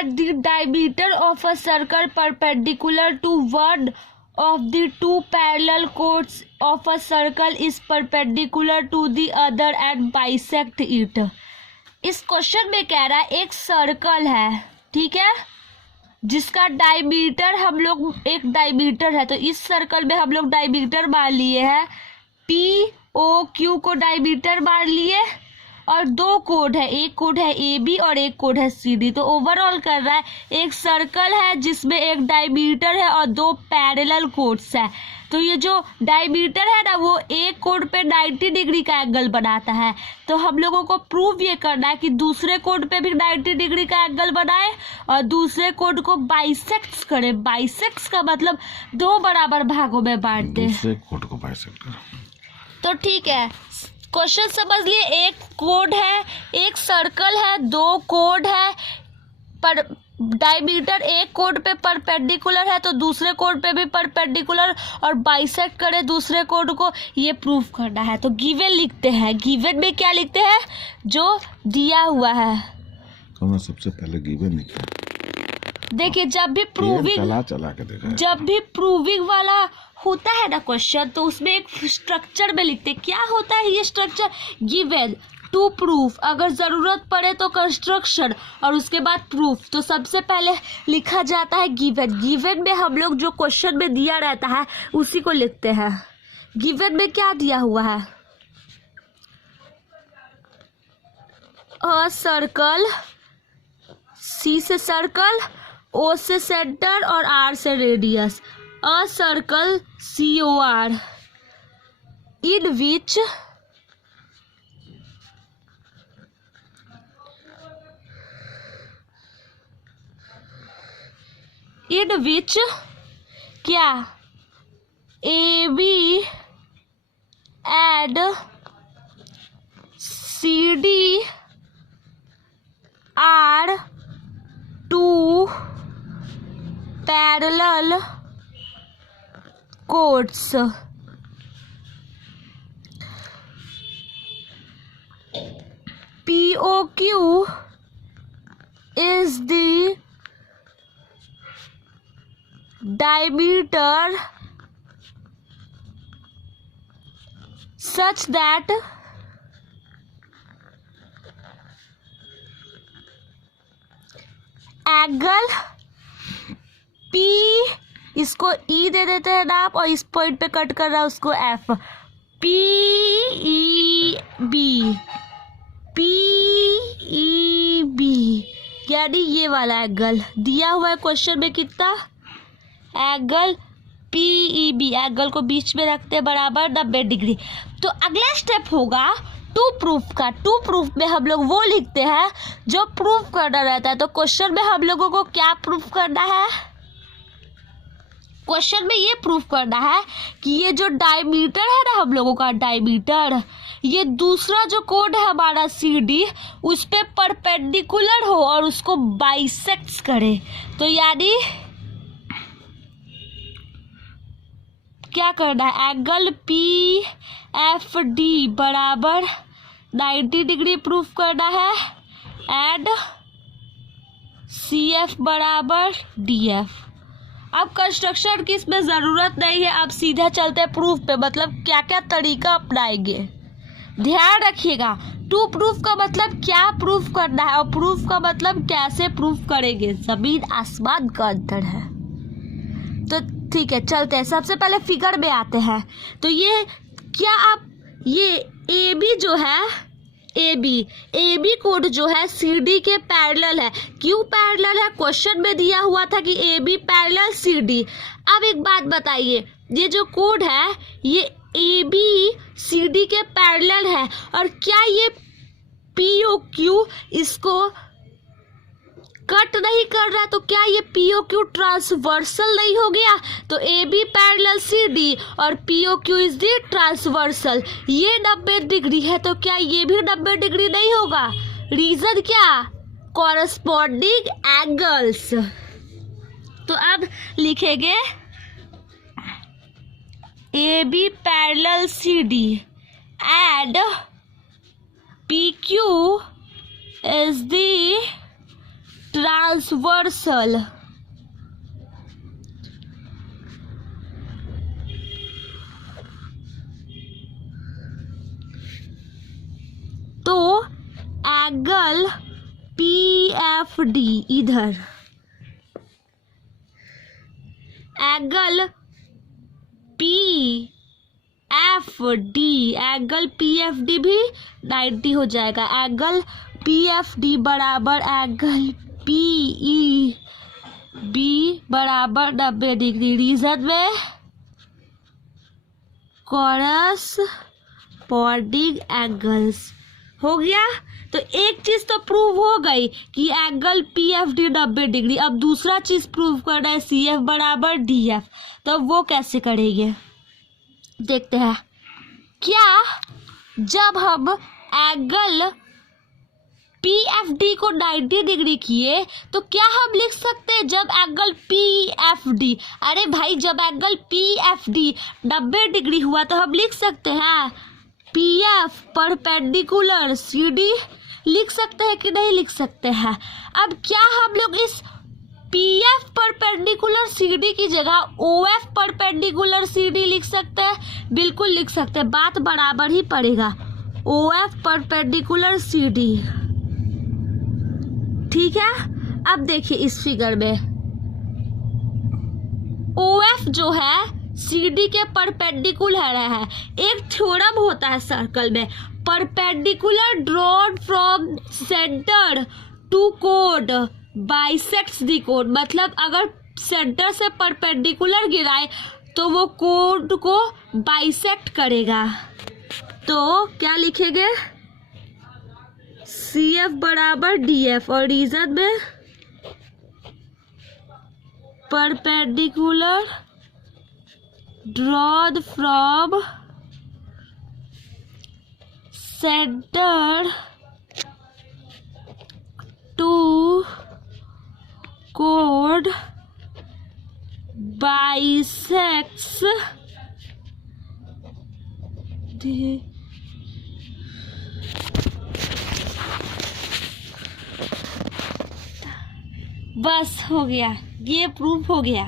that the diameter of a circle perpendicular to one of the two parallel chords of a circle is perpendicular to the other and bisect it. इस question में कह रहा है एक circle है, ठीक है, जिसका डायमीटर हम लोग एक डायमीटर है, तो इस सर्कल में हम लोग डायमीटर मान लिए हैं, पी ओ क्यू को डायमीटर मान लिए, और दो कोड है, एक कोड है ए बी और एक कोड है सी डी। तो ओवरऑल कर रहा है एक सर्कल है जिसमें एक डायमीटर है और दो पैरेलल कोड्स है। तो ये जो डायमीटर है ना वो एक कोड पे 90 डिग्री का एंगल बनाता है। तो हम लोगों को प्रूव ये करना है कि दूसरे कोड पे भी 90 डिग्री का एंगल बनाए और दूसरे कोड को बाइसेक्ट करे। बाइसेक्ट का मतलब दो बराबर भागों में बांट दे, दूसरे कोड को बाइसेक्ट कर। तो ठीक है, क्वेश्चन समझ लिए। एक कोड है, एक सर्कल है, दो कोड है, पर डायमीटर एक कोड पे परपेंडिकुलर है तो दूसरे कोड पे भी परपेंडिकुलर, और बाइसेक्ट करे दूसरे कोड को, ये प्रूफ करना है। तो गिवन लिखते हैं। गिवन में क्या लिखते हैं? जो दिया हुआ है। तो मैं सबसे पहले गिवन लिखा। देखिए जब भी प्रूविंग चला के देखा, जब भी प्रूविंग वाला होता है ना क्वेश्चन, तो उसमें एक स्ट्रक्चर में लिखते हैं। क्या होता है ये स्ट्रक्चर? गिवन टू प्रूफ, अगर ज़रूरत पड़े तो कंस्ट्रक्शन, और उसके बाद प्रूफ। तो सबसे पहले लिखा जाता है गिवन। गिवन में हम लोग जो क्वेश्चन में दिया रहता है उसी को लिखते हैं। गिवन में क्या दिया हुआ है? अ सर्कल, सी से सर्कल, ओ से सेंटर और आर से radius. A circle COR in which क्या AB and CD are two parallel chords. POQ is the diameter such that angle P, इसको E दे देते हैं नाम, और इस पॉइंट पे कट कर रहा है उसको F। PEB यानी ये वाला एंगल दिया हुआ है क्वेश्चन में। कितना? एंगल PEB, एंगल को बीच में रखते हैं बराबर 90 डिग्री। तो अगला स्टेप होगा टू प्रूफ का। टू प्रूफ में हम लोग वो लिखते हैं जो प्रूफ करना रहता है। तो क्वेश्चन में हम लोगों को क्या प्रूफ करना है? क्वेश्चन में ये प्रूफ करना है कि ये जो डायमीटर है ना हम लोगों का डायमीटर, ये दूसरा जो कोड है हमारा CD, उस पे परपेंडिकुलर हो और उसको बाइसेक्ट करे। तो यानी क्या करना है? एंगल PFD बराबर 90 डिग्री प्रूफ करना है, एंड CF बराबर DF। अब कंस्ट्रक्शन की इसमें ज़रूरत नहीं है, अब सीधा चलते हैं प्रूफ पे। मतलब क्या क्या तरीका अपनाएंगे, ध्यान रखिएगा। टू प्रूफ का मतलब क्या प्रूफ करना है, और प्रूफ का मतलब कैसे प्रूफ करेंगे। ज़मीन आसमान का अंतर है। तो ठीक है, चलते हैं। सबसे पहले फिगर में आते हैं। तो ये क्या आप ये AB जो है, AB कोड जो है CD के पैरेलल है। क्यों पैरेलल है? क्वेश्चन में दिया हुआ था कि AB पैरेलल CD। अब एक बात बताइए, ये जो कोड है ये AB CD के पैरेलल है, और क्या ये POQ इसको कट नहीं कर रहा? तो क्या ये POQ ट्रांसवर्सल नहीं हो गया? तो AB पैरेलल CD और POQ इज दी ट्रांसवर्सल। ये 90 डिग्री है, तो क्या ये भी 90 डिग्री नहीं होगा? रीजन क्या? Corresponding angles. तो अब लिखेंगे AB parallel CD and PQ is the transversal. तो एंगल PFD इधर, एंगल PFD, एंगल PFD भी 90 हो जाएगा। एंगल PFD बराबर एंगल PEB बराबर 90 डिग्री। रीजन में कॉरस्पॉन्डिंग एंगल्स हो गया। तो एक चीज तो प्रूव हो गई कि एंगल PFD 90 डिग्री। अब दूसरा चीज प्रूव करना है CF बराबर DF। तो वो कैसे करेंगे देखते हैं। क्या जब हम एंगल PFD को 90 डिग्री किए तो क्या हम लिख सकते हैं जब एंगल PFD, अरे भाई जब एंगल PFD 90 डिग्री हुआ तो हम लिख सकते हैं PF परपेंडिकुलर CD, लिख सकते हैं कि नहीं लिख सकते हैं। अब क्या हम लोग इस PF परपेंडिकुलर CD की जगह OF परपेंडिकुलर CD लिख सकते हैं? बिल्कुल लिख सकते हैं, बात बराबर ही पड़ेगा। OF परपेंडिकुलर CD, ठीक है। अब देखिए इस फिगर में OF जो है CD के परपेंडिकुलर है। एक थ्योरम होता है सर्कल में, perpendicular drawn from centre to code bisects the code. मतलब अगर सेंटर से परपेंडिकुलर गिराए तो वो कोड को बाइसेक्ट करेगा। तो क्या लिखेंगे CF बराबर DF, और रीजन में perpendicular drawn from center to chord bisects the बस हो गया, ये प्रूफ हो गया।